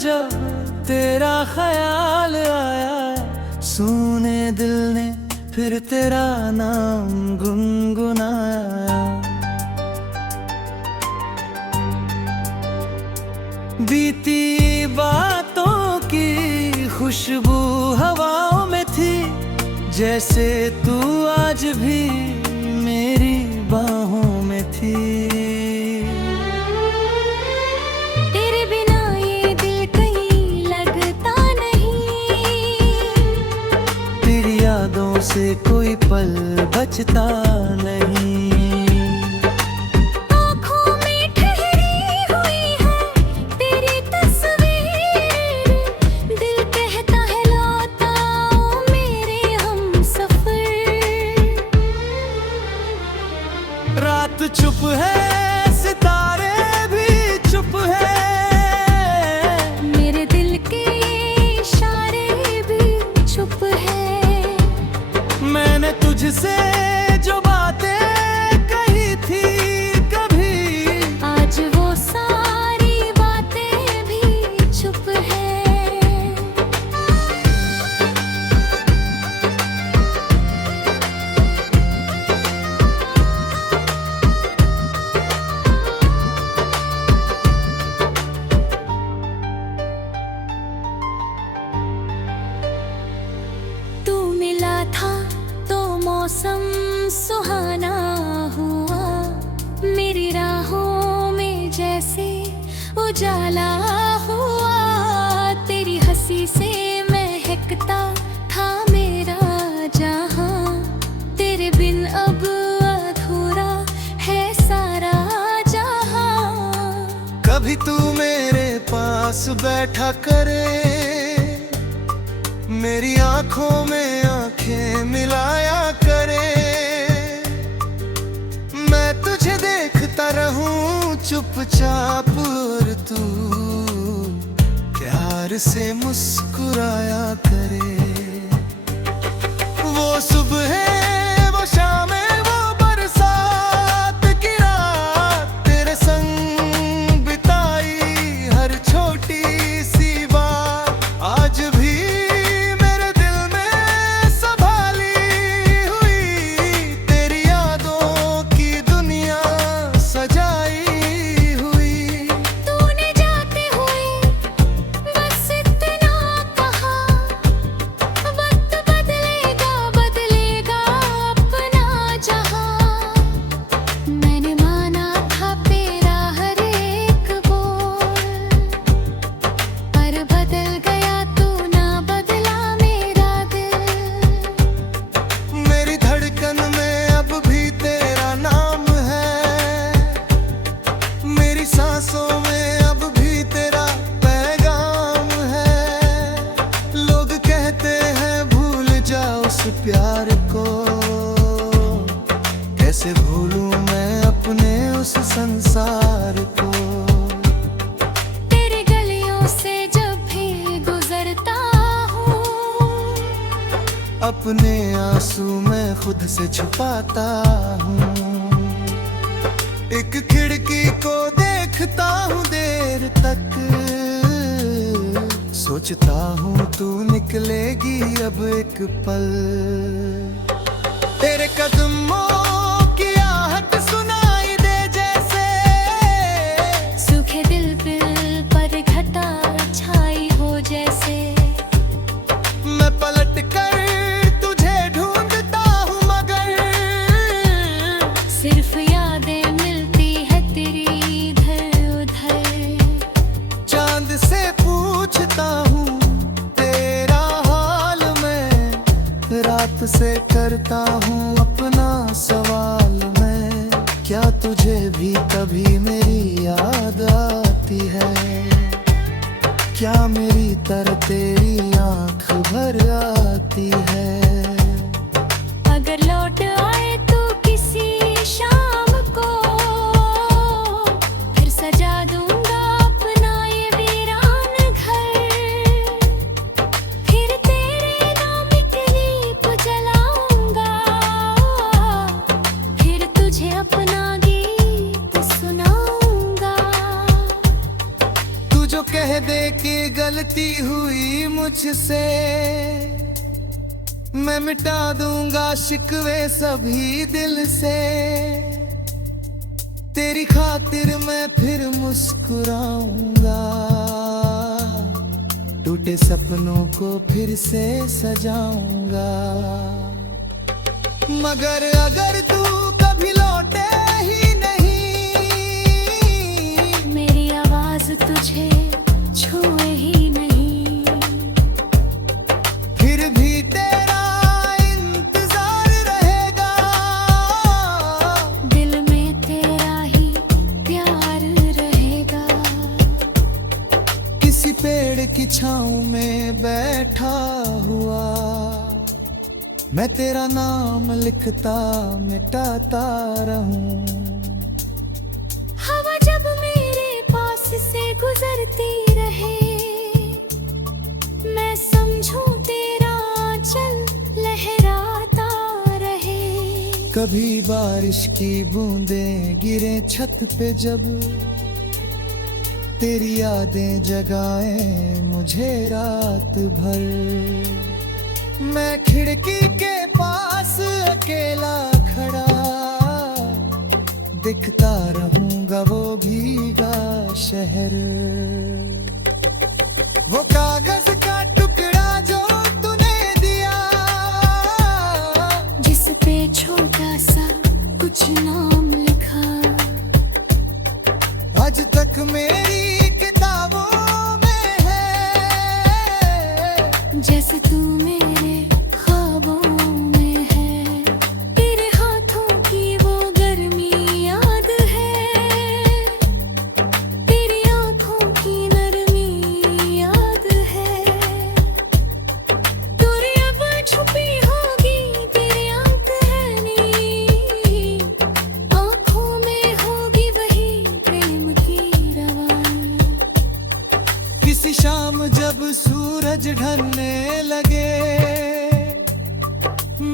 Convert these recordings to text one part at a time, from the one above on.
जब तेरा ख्याल आया, सुने दिल ने फिर तेरा नाम गुनगुनाया। बीती बातों की खुशबू हवाओं में थी, जैसे तू आज भी मेरी बाहों में थी। तेरे बिना ये दिल कहीं लगता नहीं, तेरी यादों से कोई पल बचता नहीं। आँखों में ठहरी हुई है तेरी तस्वीर, दिल कहता है लौट आओ मेरे हमसफर। रात चुप है, सितारे भी चुप है, मेरे दिल के इशारे भी चुप है। मैंने तुझसे जो बातें कही थी कभी, आज वो सारी बातें भी चुप है। तू मिला था तो मौसम सुहाना हुआ, मेरी राहों में जैसे उजाला हुआ। तेरी हंसी से महकता था मेरा जहां, तेरे बिन अब अधूरा है सारा जहां। कभी तू मेरे पास बैठा करे, मेरी आंखों में आंखें मिलाया करे। मैं तुझे देखता रहूं चुपचाप और तू प्यार से मुस्कुराया करे। वो सुबह है, वो शाम है, वो बरसात की रात, तेरे संग बिताई हर छोटी सी बात आज भी मेरे दिल में संभाली हुई। तेरी यादों की दुनिया सजाई हुई। तूने जाते हुए बस इतना कहा, वक्त बदलेगा बदलेगा अपना जहां। मैंने माना था तेरा हर एक बोल, पर बदल गया तू ना बदला मेरा दिल। मेरी धड़कन में अब भी तेरा नाम है, मेरी सांसों में अब भी तेरा पैगाम है। लोग कहते हैं भूल जाओ उस प्यार को, कैसे भूलूं मैं अपने उस संसार को। तेरी गलियों से जब भी गुजरता हूँ, अपने आंसू मैं खुद से छुपाता हूँ। एक खिड़की को देखता हूँ देर तक, सोचता हूँ तू निकलेगी अब एक पल। तेरे कदमों की आहट सुनाई दे जैसे, सूखे दिल पर घटा छाई हो जैसे। मैं पलट कर तुझे ढूंढता हूँ मगर, सिर्फ यादें मिलती है तेरी इधर उधर। चांद से पूछता हूँ तेरा हाल मैं, रात से करता हूँ अपना सवाल मैं। क्या तुझे भी कभी मेरी याद आती है? क्या मेरी तरह तेरी आँख भर आती है? अगर लौट आए तो किसी शाम को, फिर सजा दूंगा अपना ये वीरान घर। फिर तेरे नाम की दीप जलाऊंगा, फिर तुझे अपना गीत सुनाऊंगा। तू जो जो कह दे कि गलती हुई मुझसे, मैं मिटा दूंगा शिकवे सभी दिल से। तेरी खातिर मैं फिर मुस्कुराऊंगा, टूटे सपनों को फिर से सजाऊंगा। मगर अगर तू कभी लौटे ही नहीं, मेरी आवाज तुझे छुए ही नहीं, फिर भी तेरा इंतजार रहेगा। दिल में तेरा ही प्यार रहेगा। किसी पेड़ की छाँव में बैठा हुआ, मैं तेरा नाम लिखता मिटाता रहूं। हवा जब मेरे पास से गुजरती रहे, मैं समझूं तेरा आंचल लहराता रहे। कभी बारिश की बूंदें गिरे छत पे जब, तेरी यादें जगाएं मुझे रात भर। मैं खिड़की के पास अकेला खड़ा, दिखता रहूंगा वो भीगा शहर। वो कागज का टुकड़ा जो तूने दिया, जिस पे छोटा सा कुछ नाम लिखा, आज तक मेरी किताबों में है। जैसे तू मेरे ख्वाबों में है। तेरे हाथों की वो गर्मी याद है, तेरी आंखों की नरमी याद है। दूरी अब छुपी होगी, तेरी आंख है नी, आंखों में होगी वही प्रेम की रवानी। किसी शाम जब सूरज ढलने लगे,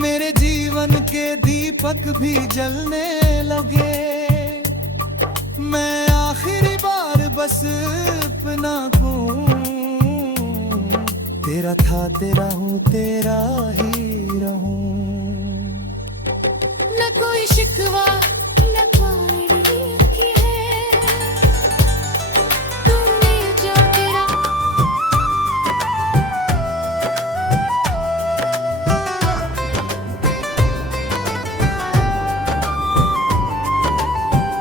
मेरे जीवन के दीपक भी जलने लगे। मैं आखिरी बार बस अपना कहूं, तेरा था तेरा हूँ तेरा ही रहूं। न कोई शिकवा न पानी की है, तूने जो तेरा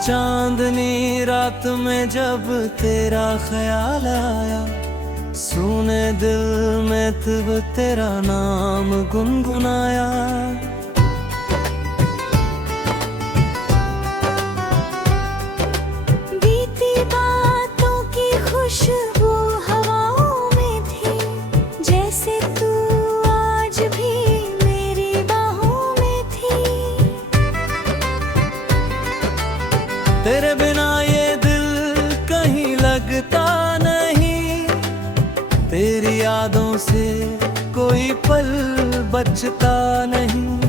चांदनी रात में जब तेरा ख्याल आया, सुने दिल में तब तेरा नाम गुनगुनाया। बीती बातों की खुशबू हवाओं में थी, जैसे तू आज भी मेरी बाहों में थी। तेरे बिना ये दिल कहीं लगता नहीं, तेरी यादों से कोई पल बचता नहीं।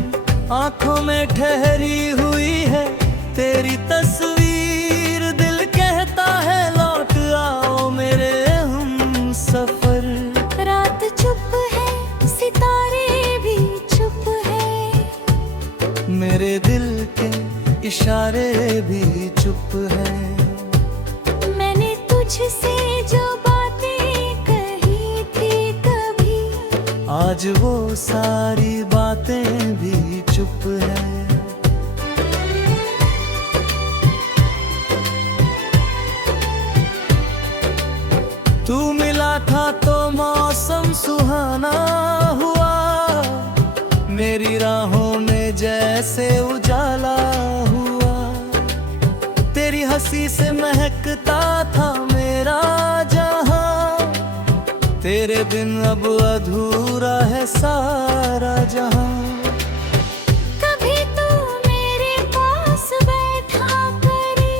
आंखों में ठहरी हुई है तेरी तस्वीर, दिल कहता है लौट आओ मेरे हम सफर। रात चुप है, सितारे भी चुप है, मेरे दिल के इशारे भी चुप है। मैंने तुझसे जो बातें कही थी कभी, आज वो सारी बातें भी चुप है। तू मिला था तो मौसम सुहाना हुआ, मेरी राहों में जैसे उजाला हुआ। तेरी हंसी से महकता था मेरा जहां, तेरे बिन अब अधूरा है सारा जहां। कभी तू मेरे पास बैठा करे,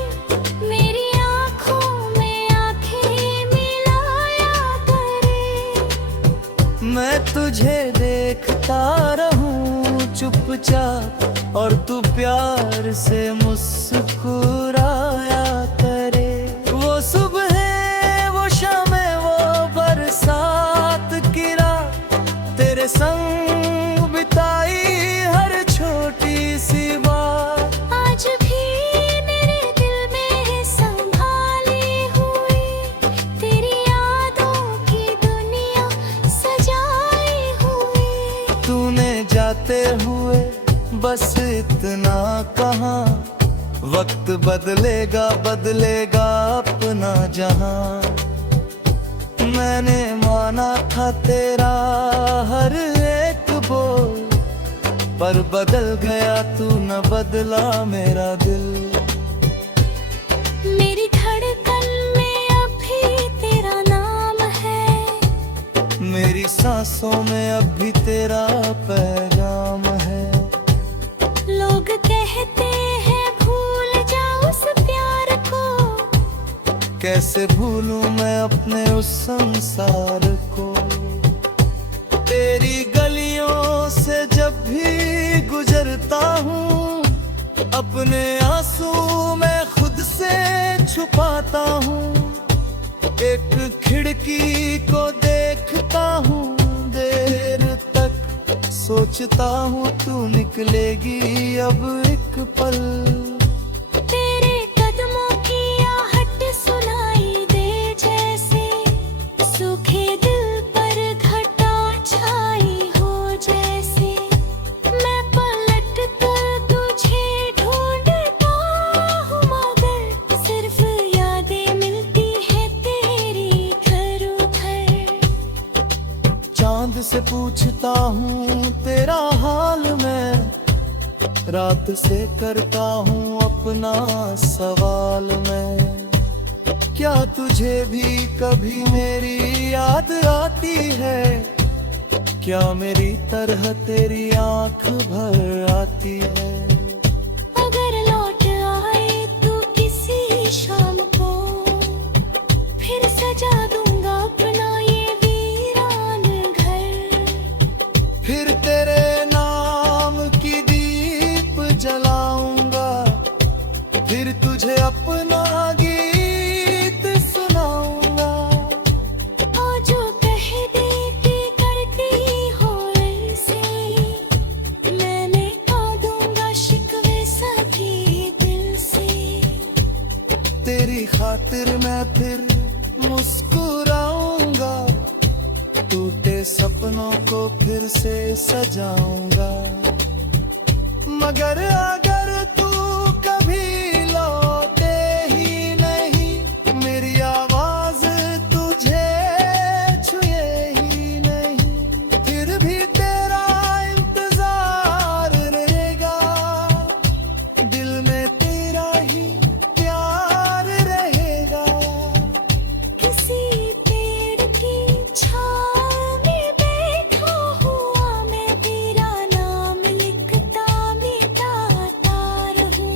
मेरी आंखों में आंखें मिलाया करे। मैं तुझे देखता रहूं चुपचाप, और तू प्यार से मुस्कुराया करे। वो सुबह वो शाम जाते हुए बस इतना कहाँ, वक्त बदलेगा बदलेगा अपना जहां। मैंने माना था तेरा हर एक बोल, पर बदल गया तू न बदला मेरा दिल। मेरी धड़कन में अभी तेरा नाम है, मेरी सांसों में अब भी तेरा पैगाम है। लोग कहते हैं भूल जाओ उस प्यार को, कैसे भूलूं मैं अपने उस संसार को। तेरी गलियों से जब भी गुजरता हूँ, अपने आंसू मैं खुद से छुपाता हूँ। एक खिड़की को देखता हूँ देर तक, सोचता हूँ तू निकलेगी अब एक पल। तेरे कदमों की आहट सुनाई दे जैसे, सूखे दिल पर घटा छाई हो जैसे। मैं पलट कर तुझे ढूंढता हूँ, मगर सिर्फ यादें मिलती है तेरी घर उधर। चांद से पूछता हूँ तेरा हाल मैं, रात से करता हूँ अपना सवाल मैं। क्या तुझे भी कभी मेरी याद आती है, क्या मेरी तरह तेरी आंख भर आती है। अगर लौट आए तू किसी शाम को, फिर सजा दूंगा अपना ये वीरान घर। फिर तेरे नाम की दीप जलाऊंगा, फिर तुझे अपना गीत सुनाऊंगा। और जो कह दे कि करती हो ऐसे, मैं मिटा दूंगा शिकवे सभी दिल से। तेरी खातिर मैं फिर मुस्कुराऊंगा, टूटे सपनों को फिर से सजाऊंगा। मगर अगर तू कभी लौटे ही नहीं, मेरी आवाज तुझे छुए ही नहीं, फिर भी तेरा इंतजार रहेगा। दिल में तेरा ही प्यार रहेगा। किसी पेड़ की छाँव में बैठा हुआ मैं तेरा नाम लिखता मिटाता रहूं।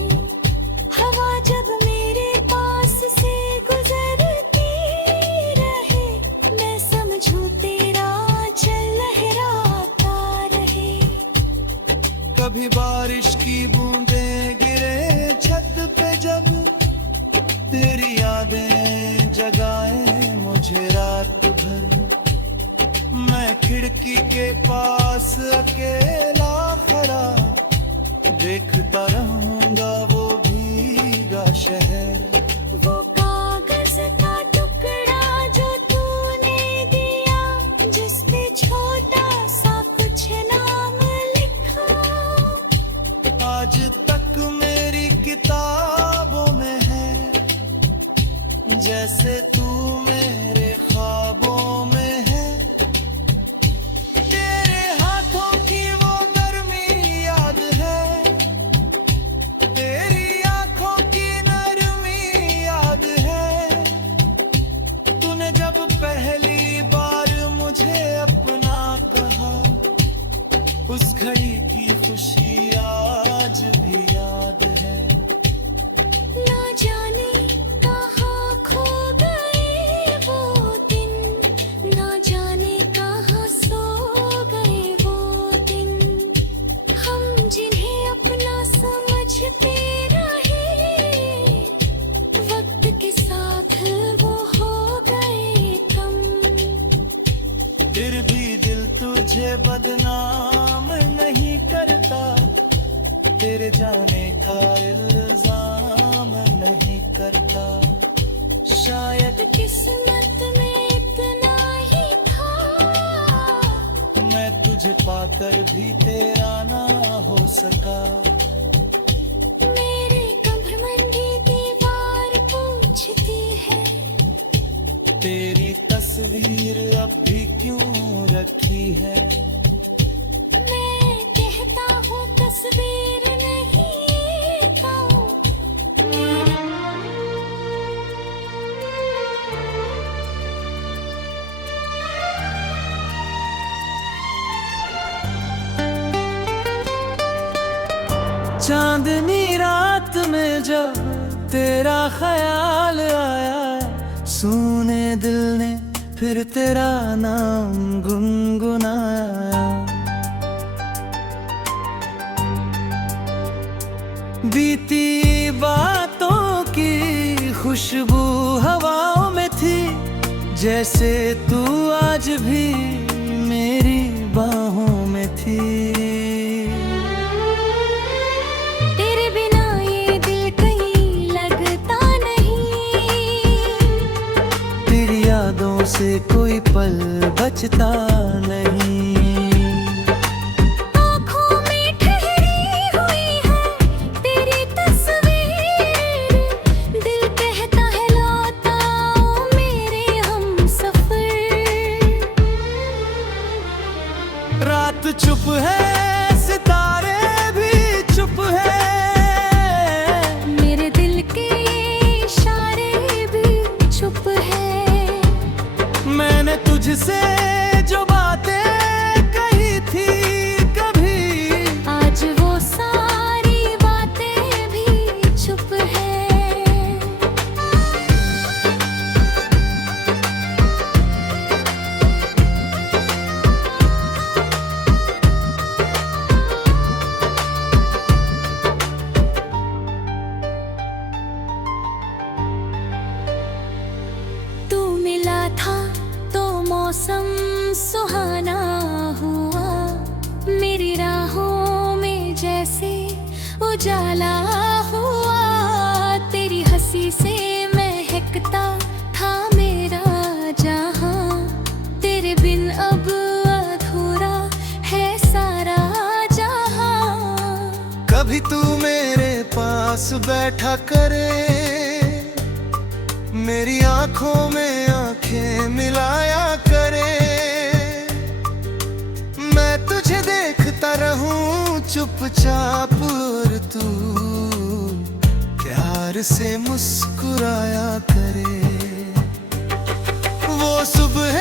हवा जब मेरे पास से गुजरती रहे, मैं समझूं तेरा चल लहराता रहे। कभी बारिश की बूंदें गिरे छत पे जब, तेरी यादें जगाए मुझे रात भर। मैं खिड़की के पास अकेला खड़ा, देखता रहूंगा वो भीगा शहर। वो कागज का टुकड़ा जो तूने दिया, जिस पे छोटा सा कुछ नाम लिखा, आज तक मेरी किताबों में है, जैसे तू मेरे ख्वाबों में है। तेरे हाथों की वो गर्मी याद है, तेरी आंखों की नरमी याद है। तूने जब पहली बार मुझे अपना कहा, उस घड़ी की खुशी आज भी याद है। ना जाने कहाँ खो गए वो दिन, ना जाने कहाँ सो गए वो दिन। हम जिन्हें अपना समझते रहे, वक्त के साथ वो हो गए कम। फिर भी दिल तुझे बदनाम नहीं करता, तेरे जाने का इल्जाम नहीं करता। शायद किस्मत में इतना ही था, मैं तुझे तुझे पाकर भी तेरा ना हो सका। मेरे कब्रमंडी दीवार पूछती है, तेरी तस्वीर अब भी क्यों रखी है। मैं कहता हूँ तस्वीर नहीं खाऊं। चांदनी रात में जब तेरा ख्याल आया, सूने दिल ने फिर तेरा नाम गुनगुनाया। बीती बातों की खुशबू हवाओं में थी, जैसे तू आज भी मेरी बाहों में थी। तेरे बिना ये दिल कहीं लगता नहीं, तेरी यादों से कोई पल बचता नहीं। आँखों में ठहरी हुई है तेरी तस्वीर, दिल कहता है लौट आओ मेरे हमसफर। रात चुप है, सितारे भी चुप है, मेरे दिल के इशारे भी चुप है। मैंने तुझसे जो बातें कही थी कभी, आज वो सारी बातें भी चुप है। तू मिला था तो मौसम सुहाना हुआ, मेरी राहों में जैसे उजाला हुआ। तेरी हंसी से महकता था मेरा जहां, तेरे बिन अब अधूरा है सारा जहां। कभी तू मेरे पास बैठा करे, मेरी आंखों में आंखें मिलाया करे। मैं तुझे देखता रहूं चुपचाप और तू प्यार से मुस्कुराया करे। वो सुबह